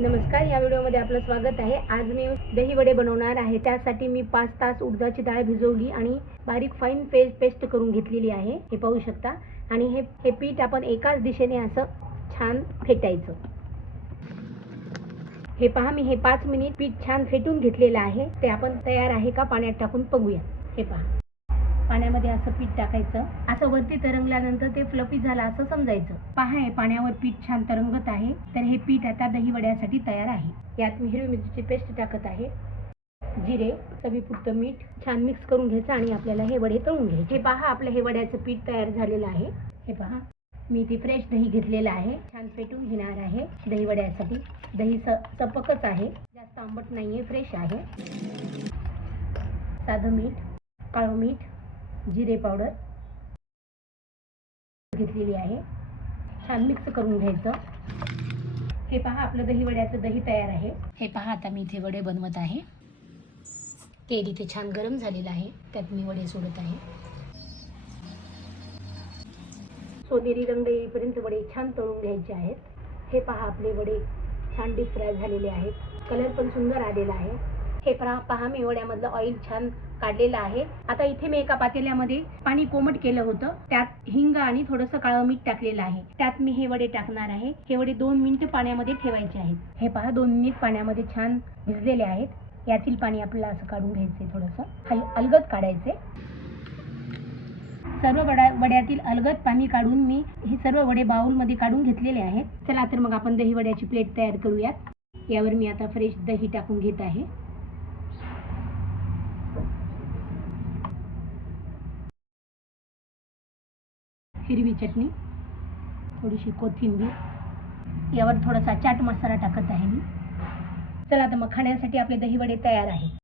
नमस्कार, या व्हिडिओमध्ये आपलं स्वागत आहे। आज मी दही वडे बनवणार आहे। त्यासाठी मी 5 तास उडदाची डाळ भिजवली आणि बारीक फाईन पेस्ट करून घेतलेली आहे, हे पाहू शकता। आणि हे पीठ आपण एकाच दिशेने असं छान फेटायचं। हे पहा, मी हे 5 मिनिट पीठ छान फेटून घेतलेलं आहे। ते आपण तयार आहे का पाण्यात टाकून बघूया। हे पहा, पाण्यामध्ये असं पीठ टाकायचं, असं वरती तरंगल्यानंतर ते फ्लफी झालं असं समजायचं। पहा, हे पाण्यावर पीठ छान तरंगत आहे, तर हे पीठ आता दही वड्यासाठी तयार आहे। यात मी हिरवी मिरचीची पेस्ट टाकत आहे, जिरे, चवीपुरतं मीठ, छान मिक्स करून घ्यायचं आणि आपल्याला हे वडे तळून घ्यायचे। हे पहा, आपलं हे वड्याचं पीठ तयार झालेलं आहे। हे पहा, मी इथे फ्रेश दही घेतलेलं आहे, छान फेटून घेणार आहे दही वड्यासाठी। दही सपकच आहे, जास्त आंबट नाहीये, फ्रेश आहे। साधं मीठ, काळं मीठ, जिरे पावडर घेतलेली आहे, छान मिक्स करून घ्यायचं। हे पहा, आपलं दही वड्याचं दही तयार आहे। हे पहा, आता मी इथे वडे बनवत आहे। तेल इथे छान गरम झालेलं आहे, त्यात मी वडे सोडत आहे। सोनेरी रंग येईपर्यंत वडे छान तळून घ्यायचे आहेत। हे पहा, आपले वडे छान डीप फ्राय झालेले आहेत, कलर पण सुंदर आलेला आहे। हे पहा, मी वड्यामधलं ऑइल छान काढलेलं आहे। आता इथे मी एका पातेल्यामध्ये पाणी कोमट केलं होतं, त्यात हिंग आणि थोडंसं काळं मीठ टाकलेलं आहे। त्यात मी हे वडे टाकणार आहे। हे वडे 2 मिनिट पाण्यामध्ये ठेवायचे आहेत। हे पहा, 2 मिनिट पाण्यामध्ये छान भिजलेले आहेत। यातील पाणी आपल्याला असं काढून घ्यायचे, थोडंसं अलगद काढायचे। सर्व वड्यातील अलगद पाणी काढून मी हे सर्व वडे बाउलमध्ये काढून घेतलेले आहेत। चला तर मग आपण दही वड्याची प्लेट तयार करूयात। यावर मी आता फ्रेश दही टाकून घेत आहे। हिरवी चटणी, थोडीशी कोथिंबीर, यावर थोडासा चाट मसाला टाकत आहे मी। चला तर मग खाण्यासाठी आपले दही वडे तयार आहे।